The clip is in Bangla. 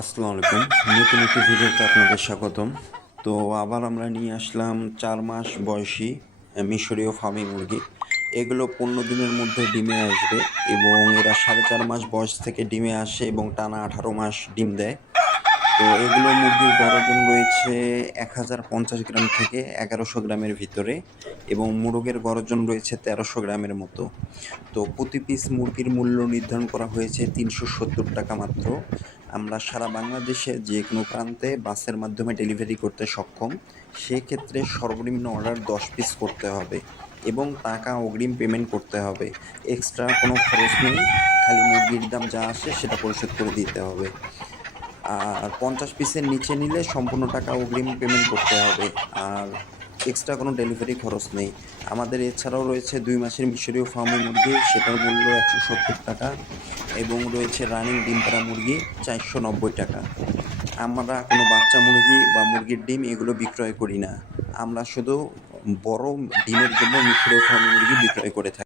আসসালামু আলাইকুম। নতুন একটি ভিডিওতে আপনাদের স্বাগতম। তো আবার আমরা নিয়ে আসলাম 4 মাস বয়সী মিশরীয় ফার্মি মুরগি। এগুলো 15 দিনের মধ্যে ডিমে আসবে এবং এরা 4.5 মাস বয়স থেকে ডিমে আসে এবং টানা 18 মাস ডিম দেয়। তো এগুলো মুরগির গড় ওজন রয়েছে 1050 গ্রাম থেকে 1100 গ্রামের ভিতরে এবং মোরগের গড় ওজন রয়েছে 1300 গ্রামের মতো। তো প্রতি পিস মুরগির মূল্য নির্ধারণ করা হয়েছে 370 টাকা মাত্র। আমরা সারা বাংলাদেশে যে কোনো প্রান্তে বাসের মাধ্যমে ডেলিভারি করতে সক্ষম। সেক্ষেত্রে সর্বনিম্ন অর্ডার 10 পিস করতে হবে এবং টাকা অগ্রিম পেমেন্ট করতে হবে। এক্সট্রা কোনো খরচ নেই, খালি মুরগির দাম যা আসে সেটা পরিশোধ করে দিতে হবে। আর 50 পিসের নিচে নিলে সম্পূর্ণ টাকা অগ্রিম পেমেন্ট করতে হবে। আর এক্সট্রা কোনো ডেলিভারি খরচ নেই। আমাদের এছাড়াও রয়েছে 2 মাসের মিশরীয় ফার্মি মুরগি, সেটার মূল্য 170 টাকা এবং রয়েছে রানিং ডিম পাড়া মুরগি 490 টাকা। আমরা কোনো বাচ্চা মুরগি বা মুরগির ডিম এগুলো বিক্রয় করি না। আমরা শুধু বড় ডিমের জন্য মিশরীয় ফার্মি মুরগি বিক্রয় করে থাকি।